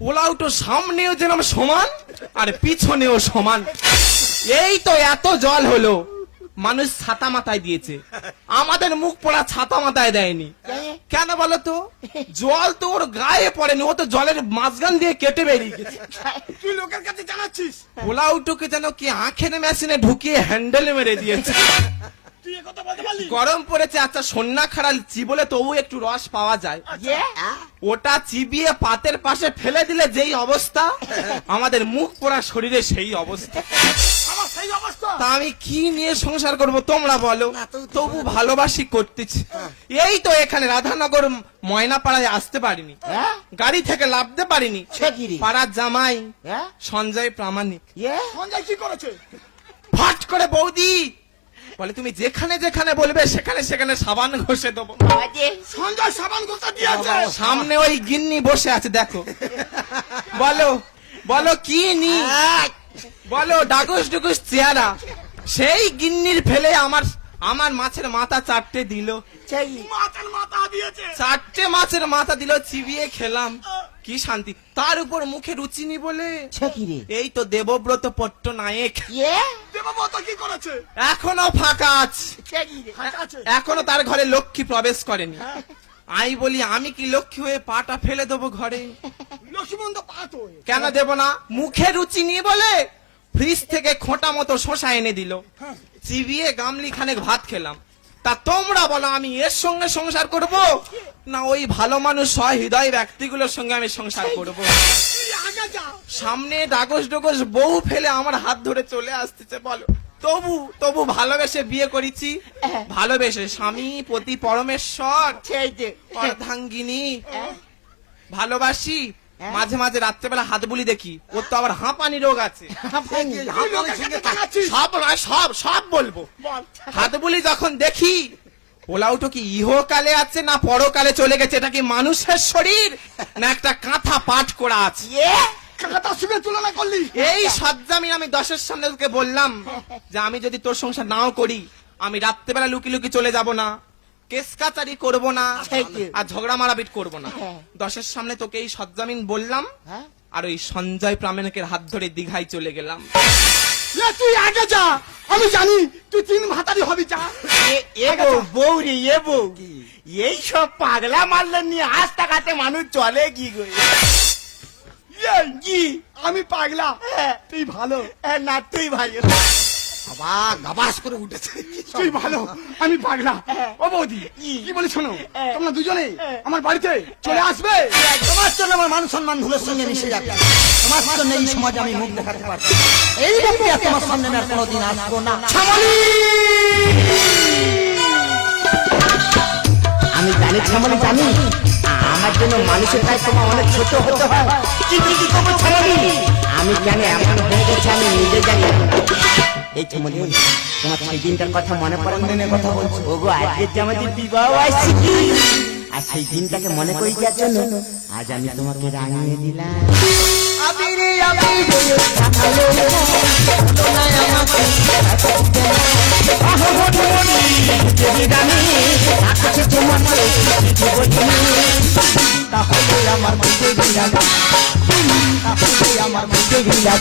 পোলাওটো সামনেও যেরকম সমান আর পিছনেও সমান। এই তো এত জল হলো। মানুষ ছাতা মাথায় দিয়েছে। আমাদের মুখ পড়া ছাতা মাথায় দেয়নি। কেন বলো তো? জল তো ওর গায়ে পড়েনি ও তো জলের মাঝখান দিয়ে কেটে বেরিয়ে গেছে। তুই লোকের কাছে জানাচ্ছিস? পোলাওটুকে যেন কি আখের মেশিনে ঢুকিয়ে হ্যান্ডেলে মেরে দিয়েছে। গরম পড়েছে আচ্ছা সন্না খাড়াল চিবলে তবু একটু রস পাওয়া যায়। ওটা চিবিয়ে পাতের পাশে ফেলে দিলে যেই অবস্থা? আমাদের মুখ পোড়া শরীরে সেই অবস্থা। সেই অবস্থা? তা আমি কি নিয়ে সংসার করব তোমরা বলো? তবু ভালোবাসি করতেছি। এই তো এখানে রাধানগর ময়নাপাড়ায় আসতে পারিনি। গাড়ি থেকে লাভতে পারিনি। পাড়ার জামাই সঞ্জয় প্রামাণিক। সঞ্জয় কি করেছে? ফাট করে বৌদি বলে তুমি যেখানে যেখানে বলবে সেখানে সেখানে সাবান ঘষে দেবো। সঞ্জয় সাবান ঘষা দিয়েছে। সামনে ওই গিন্নি বসে আছে দেখো। বলো বলো কি নি? বলো ডাকুস ডুকুস চেহারা। সেই গিন্নির ফেলে আমার আমার মাছের মাথা চারটে দিল। চারটে মাছের মাথা দিল চিবিয়ে খেলাম। কি শান্তি। তার উপর মুখে রুচিনি বলে এই তো দেবব্রত পট্ট পট্টনায়ক দেবব্রত কি করেছে? এখনও ফাঁকা আছে। ফাঁকা আছে? এখনও তার ঘরে লক্ষ্মী প্রবেশ করেনি। আমি বলি আমি কি লক্ষ্মী হয়ে পাটা ফেলে দেবো ঘরে? লক্ষ্মীবন্ধ পাতো কেন দেব না? মুখে রুচি নিয়ে বলে ফ্রিজ থেকে খোঁটা মতো শশা এনে দিল। চিবিয়ে গামলি খানেক ভাত খেলাম। তা তোমরা বলো আমি এর সঙ্গে সংসার করব? না ওই ভালো মানুষ সহৃদয় ব্যক্তিগুলোর সঙ্গে আমি সংসার করব? সামনে ডাগস ডগস বউ ফেলে আমার হাত ধরে চলে আসতেছে বলো। তবু তবু ভালোবেসে বিয়ে করেছি। ভালোবেসে স্বামী পতি পরমেশ্বর অর্ধাঙ্গিনী। ভালোবাসি মাঝে মাঝে রাত্রেবেলা হাত বুলি দেখি। ওর তো আবার হাঁপানি রোগ আছে। সব নয় সব সব বলব। হাত বুলি যখন দেখি পোলাউটো কি ইহকালে আছে না পরকালে চলে গেছে? এটা কি মানুষের শরীর? না একটা কাঁথা পাঠ করা আছে? তুলনা করলি? এই সজ্জামিন আমি দশের সামনে তোকে বললাম যে আমি যদি তোর সংসার নাও করি আমি রাত্রেবেলা লুকি লুকি চলে যাব না। কেস কাচারি করব না আর ঝগড়া মারাপিট করব না। দশের সামনে তোকে এই সজ্জামিন বললাম আর ওই সঞ্জয় প্রামাণিকের হাত ধরে দীঘায় চলে গেলাম। তুই আগে যা আমি জানি তুই তিন ভাতারি হবি যা। বৌরি এ বউ এই সব পাগলা মারলেন নিয়ে আজ টাকাতে মানুষ চলে কি গো এই, আমি পাগলা। তুই ভালো। না তুই ভাই বাবা গাবাস করে উঠেছে। তুই ভালো আমি পাগলা। ও বৌদি কি? বলি শোনো? তোমরা দুজনে আমার বাড়িতে চলে আসবে? তোমার জন্য আমার মান সম্মান ধুলোর সঙ্গে মিশে যাবে তোমার জন্য এই সমাজে আমি মুখ দেখাতে পারছি এই ব্যক্তি আর তোমার সামনে আর কোনোদিন আসব না। আমি জানি ছামালি জানি। আমার জন্য মানুষের কাছে তোমার অনেক ছোট হতে হয়। কিন্তু ছামালি? আমি জানি এমন হয়ে গেছে আমি নিজে জানি। এই ছামালি তোমার সেই দিনটার কথা মনে পড়ে দিনের কথা বলছো। ওগো আজকে যে আমাদের বিবাহ আসছে কি? আর সেই দিনটাকে মনে করে দেওয়ার জন্য আজ আমি তোমাকে রাঙিয়ে দিলাম। আবিরে আবিরে থাকালো তোমায় আমাকে আহো মনি যদি জানি আকাশে তোমাকে তাহলে আমার গিলা তাহলে আমার মুখে গিলা